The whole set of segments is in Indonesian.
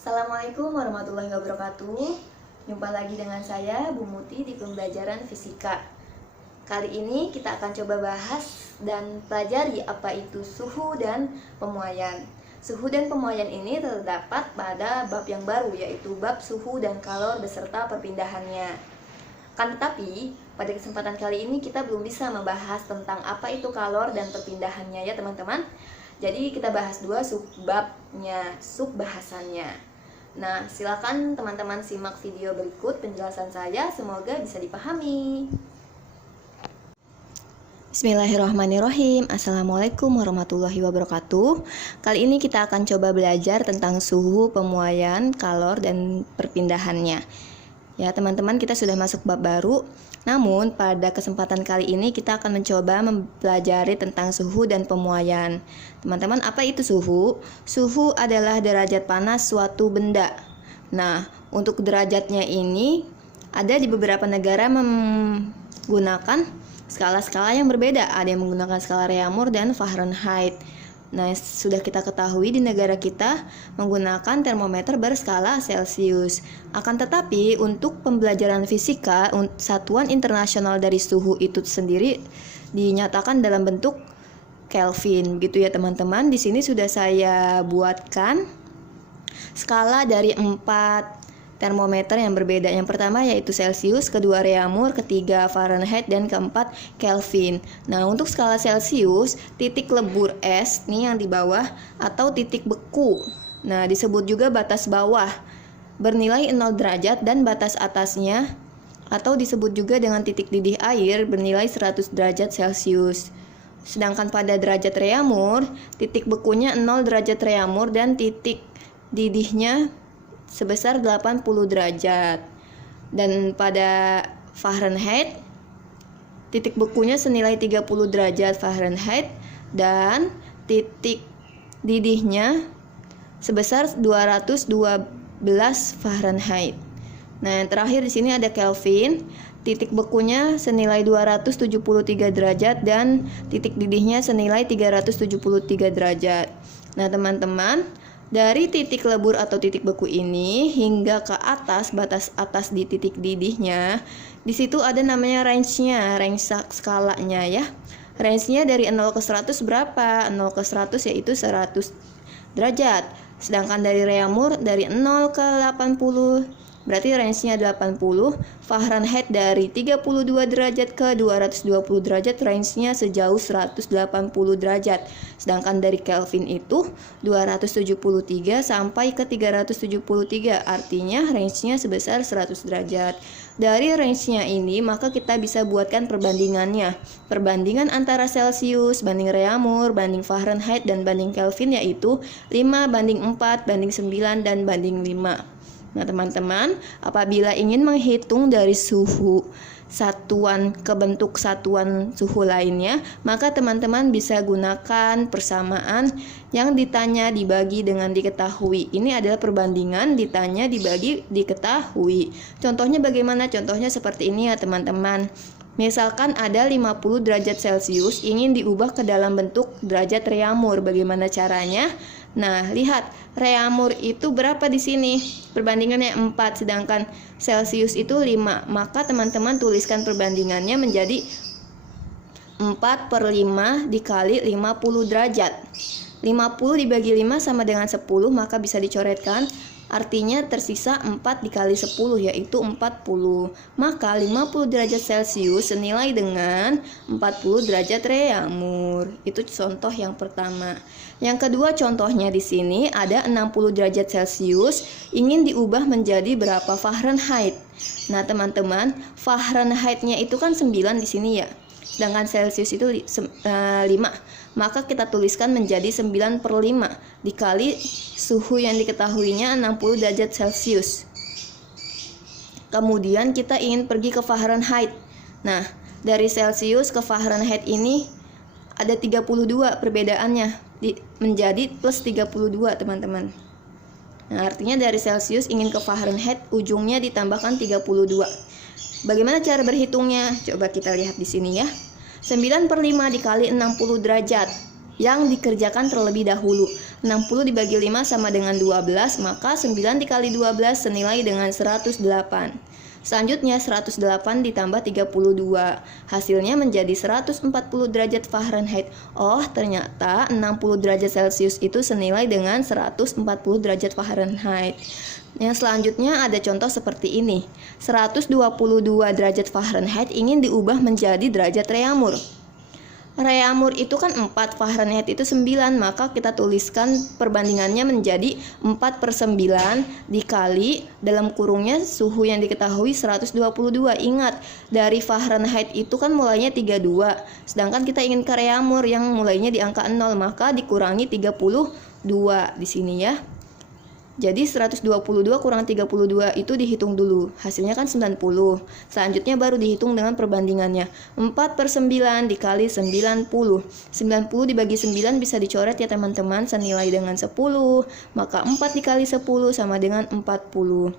Assalamualaikum warahmatullahi wabarakatuh. Jumpa lagi dengan saya, Bu Muti, di pembelajaran fisika. Kali ini kita akan coba bahas dan pelajari apa itu suhu dan pemuaian. Suhu dan pemuaian ini terdapat pada bab yang baru, yaitu bab suhu dan kalor beserta perpindahannya. Kan tetapi, pada kesempatan kali ini kita belum bisa membahas tentang apa itu kalor dan perpindahannya ya teman-teman. Jadi kita bahas dua subbabnya, subbahasannya. Nah, silakan teman-teman simak video berikut penjelasan saya, semoga bisa dipahami. Bismillahirrahmanirrahim. Assalamualaikum warahmatullahi wabarakatuh. Kali ini kita akan coba belajar tentang suhu, pemuaian, kalor, dan perpindahannya. Ya teman-teman, kita sudah masuk bab baru. Namun pada kesempatan kali ini kita akan mencoba mempelajari tentang suhu dan pemuaian. Teman-teman, apa itu suhu? Suhu adalah derajat panas suatu benda. Nah, untuk derajatnya ini ada di beberapa negara menggunakan skala-skala yang berbeda. Ada yang menggunakan skala Reaumur dan Fahrenheit. Nah, sudah kita ketahui di negara kita menggunakan termometer berskala Celcius. Akan tetapi untuk pembelajaran fisika, satuan internasional dari suhu itu sendiri dinyatakan dalam bentuk Kelvin, gitu ya teman-teman. Di sini sudah saya buatkan skala dari 4 termometer yang berbeda. Yang pertama yaitu Celcius, kedua Reaumur, ketiga Fahrenheit, dan keempat Kelvin. Nah, untuk skala Celcius, titik lebur es nih yang di bawah atau titik beku. Nah, disebut juga batas bawah bernilai 0 derajat dan batas atasnya atau disebut juga dengan titik didih air bernilai 100 derajat Celcius. Sedangkan pada derajat Reaumur, titik bekunya 0 derajat Reaumur dan titik didihnya sebesar 80 derajat. Dan pada Fahrenheit, titik bekunya senilai 30 derajat Fahrenheit dan titik didihnya sebesar 212 Fahrenheit. Nah, yang terakhir di sini ada Kelvin. Titik bekunya senilai 273 derajat dan titik didihnya senilai 373 derajat. Nah, teman-teman, dari titik lebur atau titik beku ini hingga ke atas, batas atas di titik didihnya, di situ ada namanya range-nya, range skalanya ya. Range-nya dari 0 ke 100 berapa? 0 ke 100 yaitu 100 derajat. Sedangkan dari Reaumur dari 0 ke 80 berarti range-nya 80. Fahrenheit dari 32 derajat ke 220 derajat, range-nya sejauh 180 derajat. Sedangkan dari Kelvin itu 273 sampai ke 373, artinya range-nya sebesar 100 derajat. Dari range-nya ini maka kita bisa buatkan perbandingannya. Perbandingan antara Celcius banding Reaumur banding Fahrenheit dan banding Kelvin yaitu 5 banding 4 banding 9 dan banding 5. Nah teman-teman, apabila ingin menghitung dari suhu satuan ke bentuk satuan suhu lainnya, maka teman-teman bisa gunakan persamaan yang ditanya dibagi dengan diketahui. Ini adalah perbandingan ditanya dibagi diketahui. Contohnya bagaimana? Contohnya seperti ini ya teman-teman. Misalkan ada 50 derajat Celcius ingin diubah ke dalam bentuk derajat Reaumur. Bagaimana caranya? Nah, lihat, Reaumur itu berapa di sini? Perbandingannya 4, sedangkan Celcius itu 5. Maka teman-teman tuliskan perbandingannya menjadi 4/5 dikali 50 derajat. 50 dibagi 5 sama dengan 10, maka bisa dicoretkan. Artinya tersisa 4 dikali 10 yaitu 40. Maka 50 derajat Celcius senilai dengan 40 derajat Reaumur. Itu contoh yang pertama. Yang kedua contohnya di sini ada 60 derajat Celcius ingin diubah menjadi berapa Fahrenheit. Nah, teman-teman, Fahrenheit-nya itu kan 9 di sini ya. Sedangkan Celcius itu 5. Maka kita tuliskan menjadi 9/5 dikali suhu yang diketahuinya 60 derajat Celcius. Kemudian kita ingin pergi ke Fahrenheit. Nah, dari Celcius ke Fahrenheit ini ada 32 perbedaannya menjadi plus 32 teman-teman. Nah, artinya dari Celcius ingin ke Fahrenheit ujungnya ditambahkan 32. Bagaimana cara berhitungnya? Coba kita lihat di sini ya. 9/5 dikali 60 derajat. yang dikerjakan terlebih dahulu. 60 dibagi 5 sama dengan 12, maka 9 dikali 12 senilai dengan 108. Selanjutnya 108 ditambah 32, hasilnya menjadi 140 derajat Fahrenheit. Oh, ternyata 60 derajat Celcius itu senilai dengan 140 derajat Fahrenheit. Yang selanjutnya ada contoh seperti ini. 122 derajat Fahrenheit ingin diubah menjadi derajat Reaumur. Reaumur itu kan 4, Fahrenheit itu 9, maka kita tuliskan perbandingannya menjadi 4/9 dikali dalam kurungnya suhu yang diketahui 122. Ingat, dari Fahrenheit itu kan mulainya 32, sedangkan kita ingin ke Reaumur yang mulainya di angka 0, maka dikurangi 32 di sini ya. Jadi 122 kurang 32 itu dihitung dulu, hasilnya kan 90. Selanjutnya baru dihitung dengan perbandingannya. 4/9 dikali 90. 90 dibagi 9 bisa dicoret ya teman-teman, senilai dengan 10. Maka 4 dikali 10 sama dengan 40.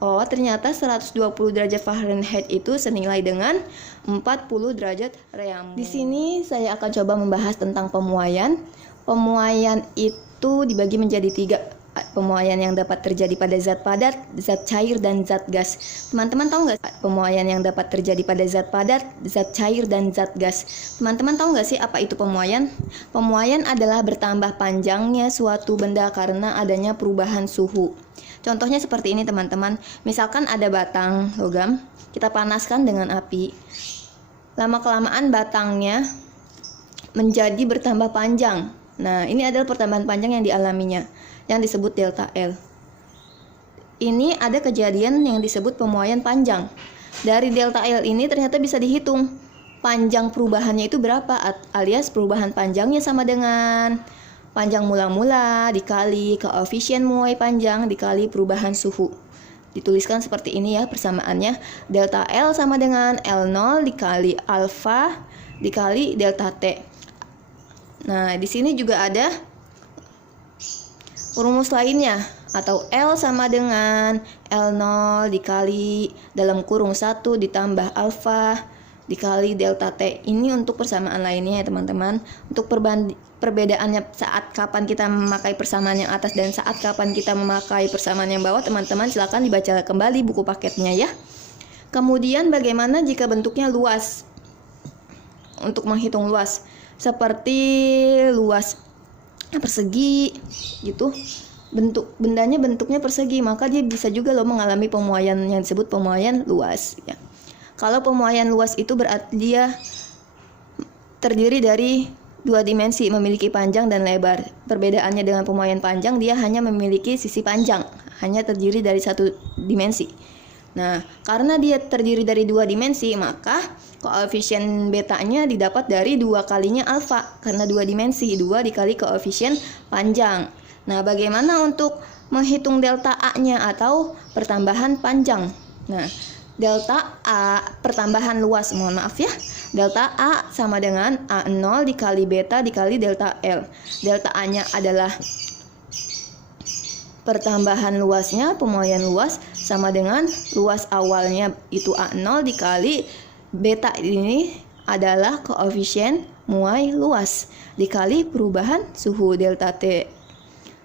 Oh, ternyata 120 derajat Fahrenheit itu senilai dengan 40 derajat Reaumur. Di sini saya akan coba membahas tentang pemuaian. Pemuaian itu dibagi menjadi 3. Pemuaian yang dapat terjadi pada zat padat, zat cair, dan zat gas. Teman-teman tahu nggak pemuaian yang dapat terjadi pada zat padat, zat cair, dan zat gas? Teman-teman tahu nggak sih apa itu pemuaian? Pemuaian adalah bertambah panjangnya suatu benda karena adanya perubahan suhu. Contohnya seperti ini teman-teman. Misalkan ada batang logam, kita panaskan dengan api. Lama-kelamaan batangnya menjadi bertambah panjang. Nah, ini adalah pertambahan panjang yang dialaminya, yang disebut delta L. Ini ada kejadian yang disebut pemuaian panjang. Dari delta L ini ternyata bisa dihitung panjang perubahannya itu berapa, alias perubahan panjangnya sama dengan panjang mula-mula dikali koefisien muai panjang dikali perubahan suhu. Dituliskan seperti ini ya persamaannya. Delta L sama dengan L0 dikali alfa dikali delta T. Nah, di sini juga ada rumus lainnya, atau L sama dengan L0 dikali dalam kurung 1 ditambah alfa dikali delta T. Ini untuk persamaan lainnya ya teman-teman. Untuk perbedaannya saat kapan kita memakai persamaan yang atas dan saat kapan kita memakai persamaan yang bawah, teman-teman silakan dibaca kembali buku paketnya ya. Kemudian bagaimana jika bentuknya luas? Untuk menghitung luas, seperti luas persegi gitu, bendanya bentuknya persegi, maka dia bisa juga loh mengalami pemuaian yang disebut pemuaian luas ya. Kalau pemuaian luas itu berarti dia terdiri dari 2 dimensi, memiliki panjang dan lebar. Perbedaannya dengan pemuaian panjang, dia hanya memiliki sisi panjang, hanya terdiri dari 1 dimensi. Nah, karena dia terdiri dari 2 dimensi, maka koefisien betanya didapat dari 2 kalinya alfa, karena 2 dimensi, 2 dikali koefisien panjang. Nah, bagaimana untuk menghitung delta A-nya atau pertambahan panjang? Nah, delta A pertambahan luas, mohon maaf ya. Delta A sama dengan A0 dikali beta dikali delta L. Delta A-nya adalah pertambahan luasnya, pemuaian luas, sama dengan luas awalnya itu A0 dikali beta ini adalah koefisien muai luas dikali perubahan suhu delta T.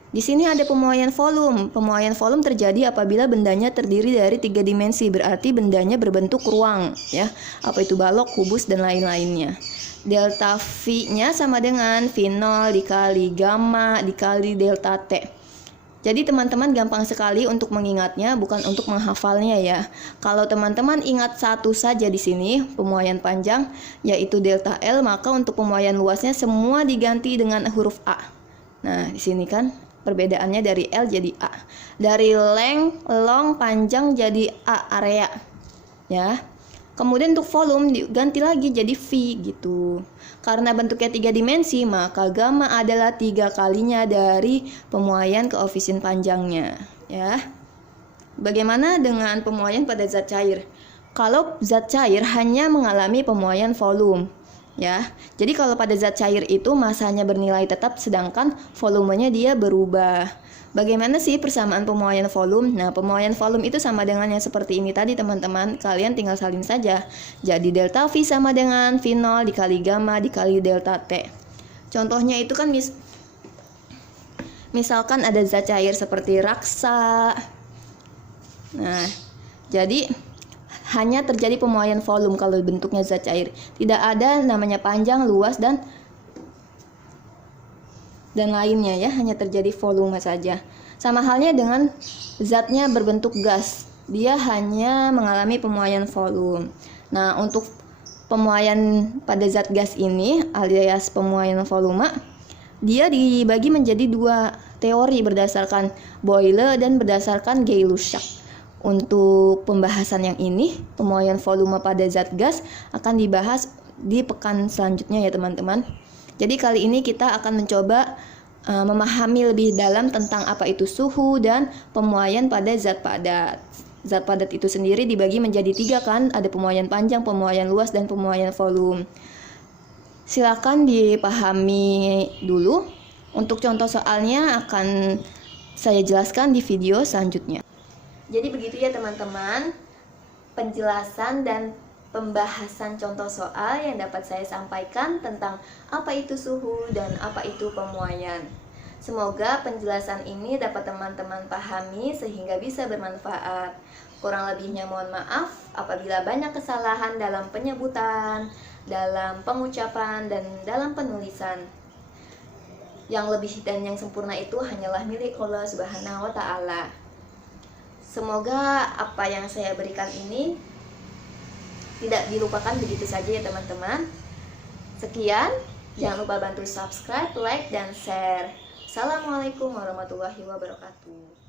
Di sini ada pemuaian volume. Pemuaian volume terjadi apabila bendanya terdiri dari 3 dimensi, berarti bendanya berbentuk ruang ya. Apa itu balok, kubus, dan lain-lainnya. Delta V-nya sama dengan V0 dikali gamma dikali delta T. Jadi teman-teman gampang sekali untuk mengingatnya, bukan untuk menghafalnya ya. Kalau teman-teman ingat satu saja di sini, pemuaian panjang, yaitu delta L, maka untuk pemuaian luasnya semua diganti dengan huruf A. Nah, di sini kan perbedaannya dari L jadi A. Dari length, long, panjang jadi A, area. Ya. Kemudian untuk volume diganti lagi jadi V gitu. Karena bentuknya 3 dimensi, maka gamma adalah 3 kalinya dari pemuaian koefisien panjangnya, ya. Bagaimana dengan pemuaian pada zat cair? Kalau zat cair hanya mengalami pemuaian volume, ya. Jadi kalau pada zat cair itu masanya bernilai tetap, sedangkan volumenya dia berubah. Bagaimana sih persamaan pemuaian volume? Nah, pemuaian volume itu sama dengan yang seperti ini tadi teman-teman. Kalian tinggal salin saja. Jadi delta V sama dengan V0 dikali gamma dikali delta T. Contohnya itu kan misalkan ada zat cair seperti raksa. Nah, jadi hanya terjadi pemuaian volume kalau bentuknya zat cair. Tidak ada namanya panjang, luas, dan lainnya ya, hanya terjadi volume saja. Sama halnya dengan zatnya berbentuk gas, dia hanya mengalami pemuaian volume. Nah, untuk pemuaian pada zat gas ini alias pemuaian volume, dia dibagi menjadi dua teori berdasarkan Boyle dan berdasarkan Gay-Lussac. Untuk pembahasan yang ini, pemuaian volume pada zat gas akan dibahas di pekan selanjutnya ya teman-teman. Jadi kali ini kita akan mencoba memahami lebih dalam tentang apa itu suhu dan pemuaian pada zat padat. Zat padat itu sendiri dibagi menjadi 3 kan, ada pemuaian panjang, pemuaian luas, dan pemuaian volume. Silakan dipahami dulu. Untuk contoh soalnya akan saya jelaskan di video selanjutnya. Jadi begitu ya teman-teman, penjelasan dan pembahasan contoh soal yang dapat saya sampaikan tentang apa itu suhu dan apa itu pemuaian. Semoga penjelasan ini dapat teman-teman pahami sehingga bisa bermanfaat. Kurang lebihnya mohon maaf apabila banyak kesalahan dalam penyebutan, dalam pengucapan, dan dalam penulisan. Yang lebih dan yang sempurna itu hanyalah milik Allah Subhanahu wa Ta'ala. Semoga apa yang saya berikan ini tidak dilupakan begitu saja ya teman-teman. Sekian, jangan lupa bantu subscribe, like, dan share. Assalamualaikum warahmatullahi wabarakatuh.